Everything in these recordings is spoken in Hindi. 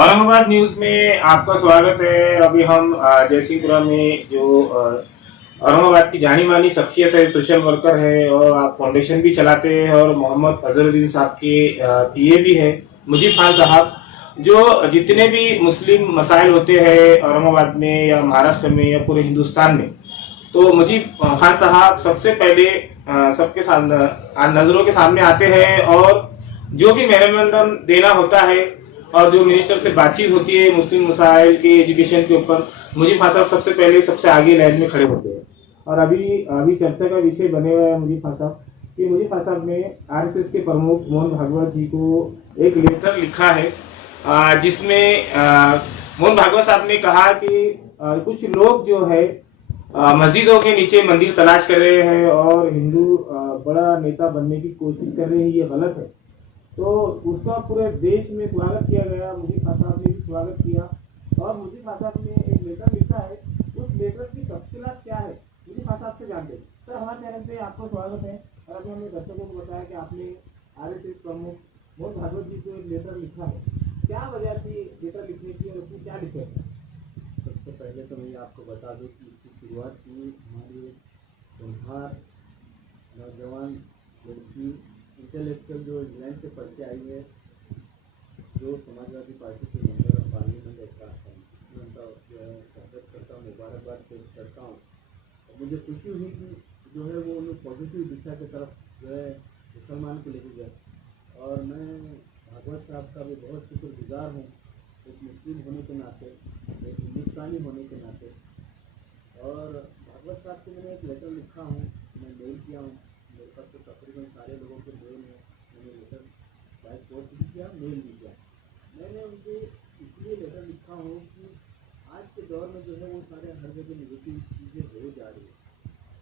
औरंगाबाद न्यूज में आपका स्वागत है। अभी हम जयसिंहपुरा में जो औरंगाबाद की जानी मानी शख्सियत है, सोशल वर्कर है और आप फाउंडेशन भी चलाते हैं और मोहम्मद अजहरुद्दीन साहब के पीए भी है मुजीब खान साहब। जो जितने भी मुस्लिम मसाइल होते हैं औरंगाबाद में या महाराष्ट्र में या पूरे हिंदुस्तान में, तो मुजीब खान साहब सबसे पहले सबके सामने नजरों के सामने आते हैं और जो भी मेमोरेंडम देना होता है और जो मिनिस्टर से बातचीत होती है मुस्लिम मसाइल के एजुकेशन के ऊपर, मुजीब खान साहब सबसे पहले सबसे आगे लाइन में खड़े होते हैं। और अभी अभी चर्चा का विषय बने हुए हैं मुजीब खान साहब कि मुजीब खान साहब ने आरएसएस के प्रमुख मोहन भागवत जी को एक लेटर लिखा है, जिसमें मोहन भागवत साहब ने कहा कि कुछ लोग जो है मस्जिदों के नीचे मंदिर तलाश कर रहे हैं और हिंदू बड़ा नेता बनने की कोशिश कर रहे हैं, ये गलत है। तो उसका पूरे देश में स्वागत किया गया, मुजीब खान साहब ने भी स्वागत किया और मुजीब खान साहब ने एक लेटर लिखा है। उस लेटर की तफसीलात क्या है मुजीब खान साहब से जानते हैं। सर, हमारे चैनल पे आपको स्वागत है और अभी हमने दर्शकों को बताया कि आपने आरएसएस प्रमुख मोहन भागवत जी को एक लेटर लिखा है। क्या वजह थी लेटर लिखने की और उसमें क्या लिखे? सबसे पहले तो मैं आपको बता दूं कि इसकी शुरुआत की हमारी होनहार नौजवान लड़की इंटेलेक्चुअल जो इंग्लैंड से पढ़ के आई है, जो समाजवादी पार्टी के मेंबर ऑफ पार्लियामेंट उनका जो है स्वागत करता हूँ, मुबारकबाद पेश करता हूँ। और मुझे खुशी हुई कि जो है वो उन्हें पॉजिटिव दिशा की तरफ जो है मुसलमान को लेके गए। और मैं भागवत साहब का भी बहुत शुक्रगुजार हूँ, एक मुस्लिम होने के नाते, एक हिंदुस्तानी होने के नाते। और भागवत साहब को मैंने एक लेटर लिखा हूँ, मैं मेल किया हूँ। मेरे पास तो तकरीबन सारे लोगों के मेल हैं, मैंने लेटर बाय पोस्ट भी किया, मेल भी किया। मैंने उनको इसलिए लेटर लिखा हूँ कि आज के दौर में जो है वो सारे हर जगह नेगेटिव चीज़ें हो जा रही है।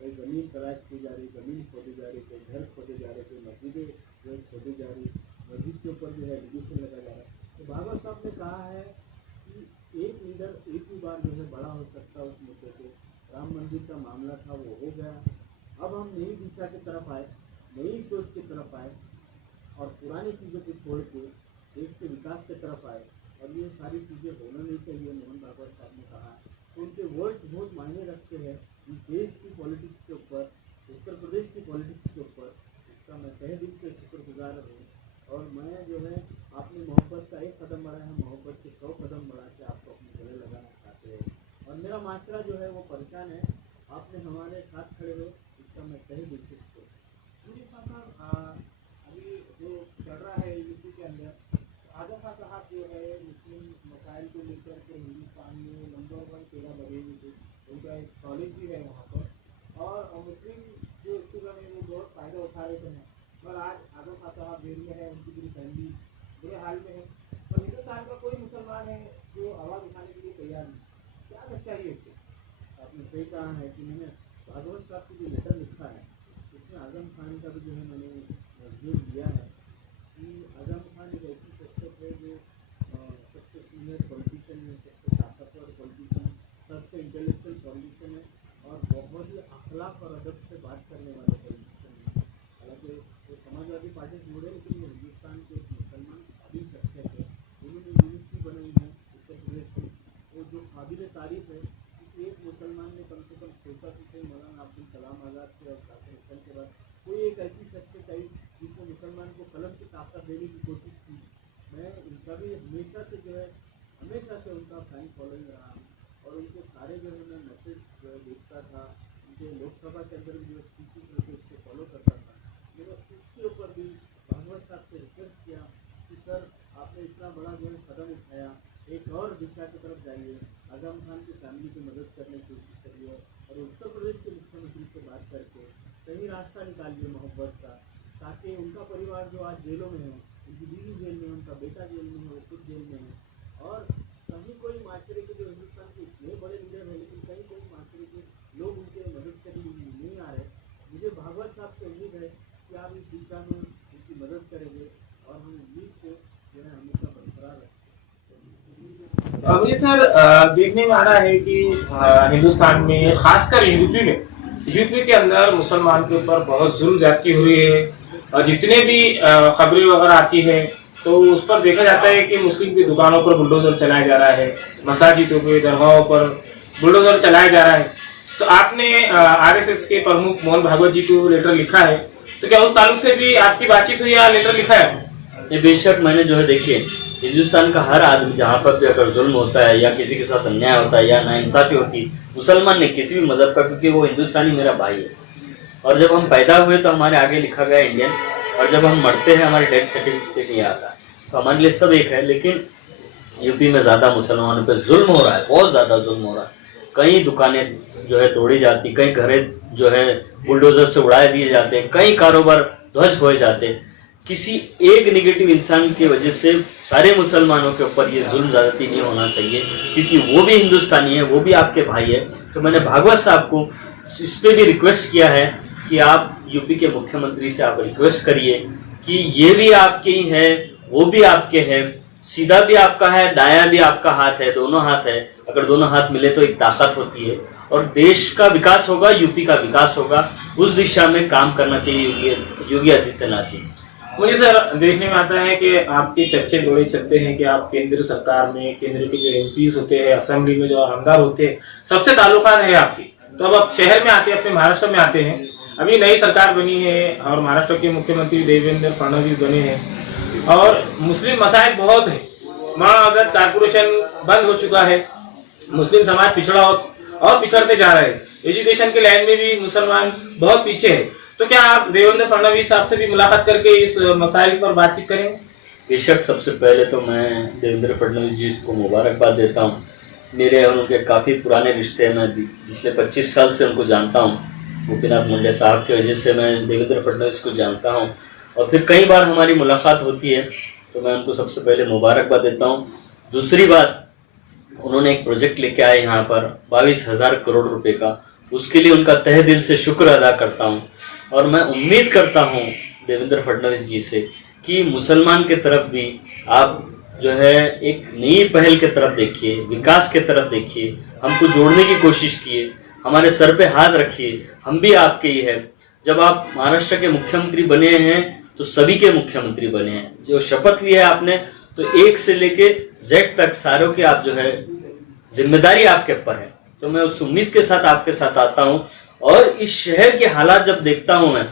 कोई ज़मीन तलाश की जा रही, ज़मीन खोदी जा रही, कोई घर खोदे जा रहे, कोई मस्जिदें जो है खोदी जा रही, मस्जिद के ऊपर जो है एलिगेशन लगा जा रहा है। तो भागवत साहब ने कहा है कि एक लीडर एक ही बार जो है बड़ा हो सकता है उस मुद्दे पे। राम मंदिर का मामला था, वो हो गया। अब हम नई दिशा की तरफ आए, नई सोच की तरफ आए और पुरानी चीज़ों को छोड़ के देश के विकास की तरफ आए। और ये सारी चीज़ें होना नहीं चाहिए, मोहन भागवत साहब ने कहा। तो उनके वर्ड्स बहुत मायने रखते हैं इस देश की पॉलिटिक्स के ऊपर, उत्तर प्रदेश की पॉलिटिक्स के ऊपर। इसका मैं तहे दिल से शुक्रगुजार हूँ। और मैं जो है आपने मोहब्बत का एक कदम बढ़ाया है, मोहब्बत के 100 कदम बढ़ा के आपको अपने गले लगाना चाहते हैं। और मेरा माशरा जो है वो परेशान है, आपने हमारे साथ खड़े हो, इसका मैं तहे दिल से मुजीब खान साहब, अभी जो चल रहा है यूपी के अंदर, आजम खान साहब जो है मुस्लिम मसाइल को लेकर के हिंदुस्तान में नंबर 1 पेड़ा बने हुए थे। उनका एक कॉलेज भी है वहाँ पर और मुस्लिम जो स्टूडेंट है वो बहुत फ़ायदा उठा रहे थे। पर आज आजम खान साहब जेल में है, उनकी पूरी फैमिली बुरे हाल में है और हिंदुस्तान का कोई मुसलमान है जो आवाज़ उठाने के लिए तैयार नहीं। क्या लगता है ये? आपने सही कहा है कि मैंने भागवत साहब की जो लेटर लिखा है उसमें आजम खान का भी जो है मैंने जोर दिया है कि आजम खान एक ऐसी शख्सियत है जो सबसे सीनियर पॉलिटिशियन है, सबसे ताकतवर पॉलिटिशियन, सबसे इंटेलेक्चुअल पॉलिटिशियन है और बहुत ही अखलाक और अदब से बात करने वाले पॉलिटिशियन है। हालांकि वो समाजवादी पार्टी से जुड़े, लेकिन वो हिंदुस्तान के एक मुसलमान काबिल शख्सियत है। उन्होंने यूनिवर्सिटी बनाई है उत्तर प्रदेश में, वो जो काबिल तारीफ है। एक मुसलमान ने कम से कम सोचा कि सही मौलाना अब्दुल कलाम आज़ाद के और जाकिर हुसैन के बाद कोई एक ऐसी शख्सियत आई जिसने मुसलमान को कलम की ताकत देने की कोशिश की। मैं उनका भी हमेशा से जो है हमेशा से उनका फैन फॉलोइंग रहा हूँ और उनके सारे जो है मैं मैसेज जो है देखता था, उनके लोकसभा के अंदर भी जो स्पीचेस रहते उसको फॉलो करता था। मैंने उसके ऊपर भी भागवत साहब से रिक्वेस्ट किया कि सर आपने इतना बड़ा जो है कदम उठाया, एक और दिशा की तरफ जाइए, आजम खान की फैमिली की मदद करने की कोशिश करिए और उत्तर प्रदेश के मुख्यमंत्री से बात करके सही रास्ता निकालिए मोहब्बत का, ताकि उनका परिवार जो आज जेलों में है, उनकी बीवी जेल में है, उनका बेटा जेल में है, वो खुद जेल में है और कहीं कोई माशरे के जो हिंदुस्तान के इतने बड़े लीडर हैं लेकिन कहीं कोई माशरे के लोग उनके मदद के लिए नहीं आ रहे। मुझे भागवत साहब से उम्मीद है कि आप इस दिशा में उनकी मदद करेंगे और हम उम्मीद को जो है हमेशा बरकरार रखें। मुझे सर देखने में आ रहा है कि हिंदुस्तान में खासकर यूपी के अंदर मुसलमान के ऊपर बहुत जुल्म ज्यादती हो रही है और जितने भी खबरें वगैरह आती है तो उस पर देखा जाता है कि मुस्लिम की दुकानों पर बुलडोजर चलाया जा रहा है, मसाजिदों पे दरगाहों पर बुलडोजर चलाया जा रहा है। तो आपने आरएसएस के प्रमुख मोहन भागवत जी को लेटर लिखा है, तो क्या उस ताल्लुक से भी आपकी बातचीत हुई या लेटर लिखा है? ये बेशक मैंने जो है देखिए, हिंदुस्तान का हर आदमी जहाँ पर भी अगर जुल्म होता है या किसी के साथ अन्याय होता है या नाइंसाफी होती है, मुसलमान ने किसी भी मजहब का, क्योंकि वो हिंदुस्तानी मेरा भाई है, और जब हम पैदा हुए तो हमारे आगे लिखा गया इंडियन, और जब हम मरते हैं हमारे डेथ सर्टिफिकेट नहीं आता, तो हमारे लिए सब एक है। लेकिन यूपी में ज़्यादा मुसलमानों पे जुल्म हो रहा है, बहुत ज़्यादा जुल्म हो रहा है। कई दुकानें जो है तोड़ी जाती, कई घरें जो है बुलडोजर से उड़ाए दिए जाते, कई कारोबार ध्वस्त हो जाते। किसी एक नेगेटिव इंसान की वजह से सारे मुसलमानों के ऊपर ये जुल्म ज़्यादती नहीं होना चाहिए, क्योंकि वो भी हिंदुस्तानी है, वो भी आपके भाई है। तो मैंने भागवत साहब को इस पर भी रिक्वेस्ट किया है कि आप यूपी के मुख्यमंत्री से आप रिक्वेस्ट करिए कि ये भी आपके ही है, वो भी आपके हैं, सीधा भी आपका है, दायां भी आपका हाथ है, दोनों हाथ है। अगर दोनों हाथ मिले तो एक ताकत होती है, और देश का विकास होगा, यूपी का विकास होगा। उस दिशा में काम करना चाहिए योगी आदित्यनाथ जी। मुझे सर देखने में आता है कि आपके चर्चे बड़े चलते हैं कि आप केंद्र सरकार में, केंद्र के जो एमपीज होते हैं, असेंबली में जो आमदार होते हैं, सबसे ताल्लुकात है आपकी। तो अब आप शहर में आते हैं, अपने महाराष्ट्र में आते हैं, अभी नई सरकार बनी है और महाराष्ट्र के मुख्यमंत्री देवेंद्र फडणवीस बने हैं, और मुस्लिम मसाइल बहुत है। महानगर कारपोरेशन बंद हो चुका है, मुस्लिम समाज पिछड़ा और पिछड़ते जा रहे हैं, एजुकेशन के लाइन में भी मुसलमान बहुत पीछे है। तो क्या आप देवेंद्र फडणवीस साहब से भी मुलाकात करके इस मसाइल पर बातचीत करेंगे? बेशक, सबसे पहले तो मैं देवेंद्र फडणवीस जी को मुबारकबाद देता हूँ। मेरे और उनके काफ़ी पुराने रिश्ते हैं, मैं पिछले 25 साल से उनको जानता हूँ। गोपीनाथ मुंडे साहब की वजह से मैं देवेंद्र फडणवीस को जानता हूँ, और फिर कई बार हमारी मुलाकात होती है, तो मैं उनको सबसे पहले मुबारकबाद देता हूँ। दूसरी बात, उन्होंने एक प्रोजेक्ट लेके आए यहाँ पर 22,000 करोड़ रुपए का, उसके लिए उनका तहे दिल से शुक्र अदा करता हूँ। और मैं उम्मीद करता हूँ देवेंद्र फडणवीस जी से कि मुसलमान के तरफ भी आप जो है एक नई पहल के तरफ देखिए, विकास के तरफ देखिए, हमको जोड़ने की कोशिश किए, हमारे सर पे हाथ रखिए, हम भी आपके ही है। जब आप महाराष्ट्र के मुख्यमंत्री बने हैं तो सभी के मुख्यमंत्री बने हैं। जो शपथ लिया है आपने, तो एक से लेके जेड तक सारों की आप जो है जिम्मेदारी आपके ऊपर है। तो मैं उस उम्मीद के साथ आपके साथ आता हूँ, और इस शहर के हालात जब देखता हूँ मैं,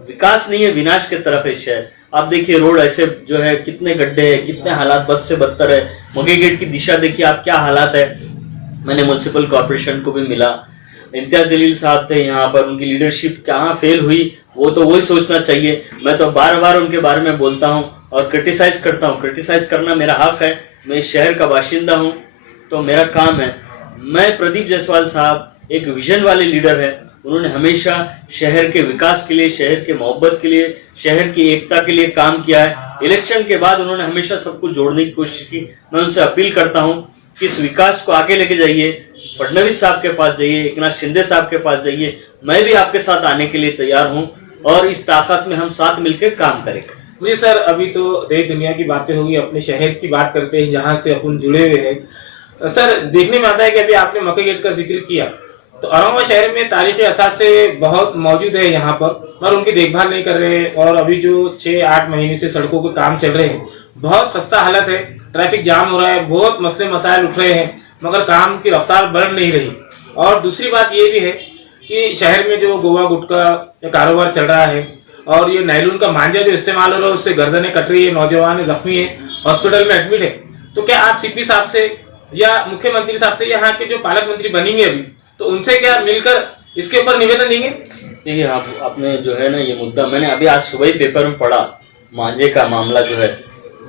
विकास नहीं है, विनाश के तरफ है शहर। आप देखिए रोड ऐसे जो है, कितने गड्ढे हैं, कितने हालात बद से बदतर है। मगे गेट की दिशा देखिए आप, क्या हालात है। मैंने म्युनिसिपल कॉर्पोरेशन को भी मिला, इम्तियाज जलील साहब थे यहाँ पर, उनकी लीडरशिप कहाँ फेल हुई वो तो वही सोचना चाहिए। मैं तो बार बार उनके बारे में बोलता हूँ और क्रिटिसाइज करता हूँ। क्रिटिसाइज करना मेरा हक है, मैं इस शहर का बाशिंदा हूँ, तो मेरा काम है। मैं प्रदीप जायसवाल साहब एक विजन वाले लीडर है, उन्होंने हमेशा शहर के विकास के लिए, शहर के मोहब्बत के लिए, शहर की एकता के लिए काम किया है। इलेक्शन के बाद उन्होंने हमेशा सबको जोड़ने की कोशिश की। मैं उनसे अपील करता हूं कि इस विकास को आगे लेके जाइए, फडणवीस साहब के पास जाइए, एकनाथ शिंदे साहब के पास जाइए। मैं भी आपके साथ आने के लिए तैयार हूं, और इस ताकत में हम साथ मिलकर काम करेंगे। मुझे सर अभी तो देश दुनिया की बातें होगी, अपने शहर की बात करते हैं जहाँ से अपन जुड़े हुए हैं। सर देखने में आता है कि अभी आपने मकई गेट का जिक्र किया, तो औरंगाबाद शहर में तारीखी असास से बहुत मौजूद है यहाँ पर, और उनकी देखभाल नहीं कर रहे हैं। और अभी जो 6-8 महीने से सड़कों के काम चल रहे हैं, बहुत खस्ता हालत है, ट्रैफिक जाम हो रहा है, बहुत मसले मसाइल उठ रहे हैं, मगर काम की रफ्तार बढ़ नहीं रही। और दूसरी बात ये भी है कि शहर में जो गोवा गुटखा का कारोबार चल रहा है, और ये नायलून का मांझा जो इस्तेमाल हो रहा है, उससे गर्दनें कट रही है, नौजवान जख्मी है, हॉस्पिटल में एडमिट है। तो क्या आप सीपी साहब से या मुख्यमंत्री साहब से, यहाँ के जो पालक मंत्री बनेंगे अभी, तो उनसे क्या मिलकर इसके ऊपर निवेदन देंगे? देखिए, आपने जो है ना ये मुद्दा, मैंने अभी आज सुबह ही पेपर में पढ़ा, मांझे का मामला जो है,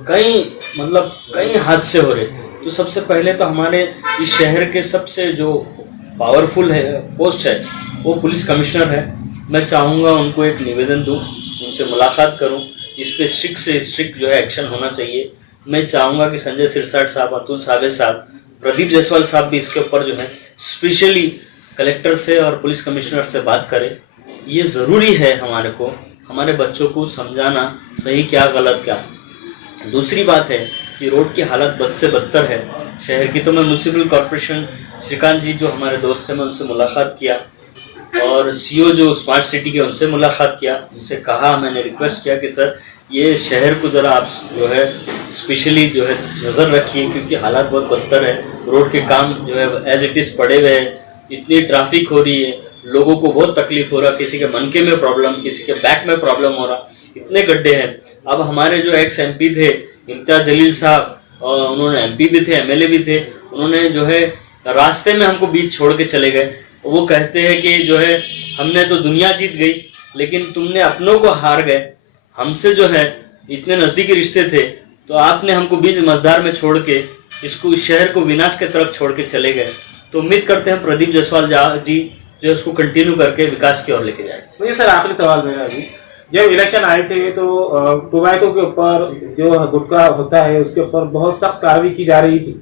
कई हादसे हो रहे। तो सबसे पहले तो हमारे इस शहर के सबसे जो पावरफुल है पोस्ट है वो पुलिस कमिश्नर है। मैं चाहूँगा उनको एक निवेदन दूँ, उनसे मुलाकात करूँ, इस पे स्ट्रिक्ट से स्ट्रिक्ट जो है एक्शन होना चाहिए। मैं चाहूँगा कि संजय सिरसाट साहब, अतुल सावे साहब, प्रदीप जायसवाल साहब भी इसके ऊपर जो है स्पेशली कलेक्टर से और पुलिस कमिश्नर से बात करें। ये ज़रूरी है हमारे को, हमारे बच्चों को समझाना सही क्या गलत क्या। दूसरी बात है कि रोड की हालत बद से बदतर है शहर की। तो मैं म्युनिसिपल कॉर्पोरेशन श्रीकांत जी जो हमारे दोस्त हैं, मैं उनसे मुलाकात किया, और सीओ जो स्मार्ट सिटी के उनसे मुलाकात किया, उनसे कहा, मैंने रिक्वेस्ट किया कि सर ये शहर को ज़रा आप जो है स्पेशली जो है नज़र रखिए, क्योंकि हालात बहुत बदतर है। रोड के काम जो है एज इट इज़ पड़े हुए हैं, इतनी ट्रैफिक हो रही है, लोगों को बहुत तकलीफ हो रहा, किसी के मनके में प्रॉब्लम, किसी के बैक में प्रॉब्लम हो रहा, इतने गड्ढे हैं। अब हमारे जो एक्स MP थे इम्तियाज जलील साहब, और उन्होंने MP भी थे, MLA भी थे, उन्होंने जो है रास्ते में हमको बीच छोड़ के चले गए। वो कहते हैं कि जो है हमने तो दुनिया जीत गई, लेकिन तुमने अपनों को हार गए। हमसे जो है इतने नज़दीकी रिश्ते थे, तो आपने हमको बीच मझधार में छोड़ के इसको, इस शहर को विनाश की तरफ छोड़ के चले गए। तो उम्मीद करते हैं प्रदीप जायसवाल जी जो है उसको कंटिन्यू करके विकास की ओर लेके जाए। मुझे सर आखिरी सवाल मेरा अभी, जब इलेक्शन आए थे तो टोबैको के ऊपर जो गुटखा होता है उसके ऊपर बहुत सख्त कार्रवाई की जा रही थी।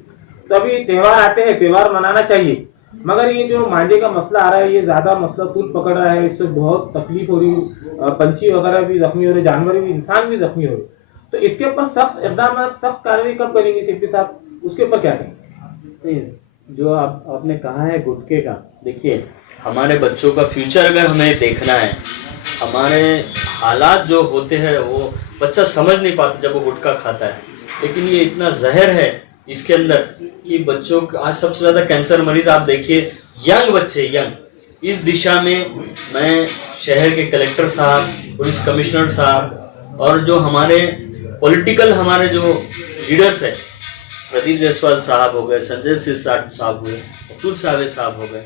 तो अभी त्यौहार आते हैं, त्यौहार मनाना चाहिए, मगर ये जो मांझे का मसला आ रहा है ये ज्यादा मसला तूल पकड़ रहा है, इससे बहुत तकलीफ हो रही, पंछी वगैरह भी जख्मी हो रहे, जानवर भी, इंसान भी जख्मी हो रहे। तो इसके ऊपर सख्त इकदाम, सख्त कार्रवाई कब करेंगे सिद्दीकी साहब, उसके ऊपर क्या करेंगे? जो आपने कहा है गुटखे का, देखिए हमारे बच्चों का फ्यूचर अगर हमें देखना है, हमारे हालात जो होते हैं वो बच्चा समझ नहीं पाता जब वो गुटखा खाता है, लेकिन ये इतना जहर है इसके अंदर कि बच्चों का आज सबसे ज़्यादा कैंसर मरीज आप देखिए यंग बच्चे, यंग। इस दिशा में मैं शहर के कलेक्टर साहब, पुलिस कमिश्नर साहब और जो हमारे पॉलिटिकल हमारे जो लीडर्स हैं, प्रदीप जायसवाल साहब हो गए, संजय सिंह साहब हुए, अतुल सावे साहब हो गए,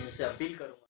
इनसे अपील करूँ।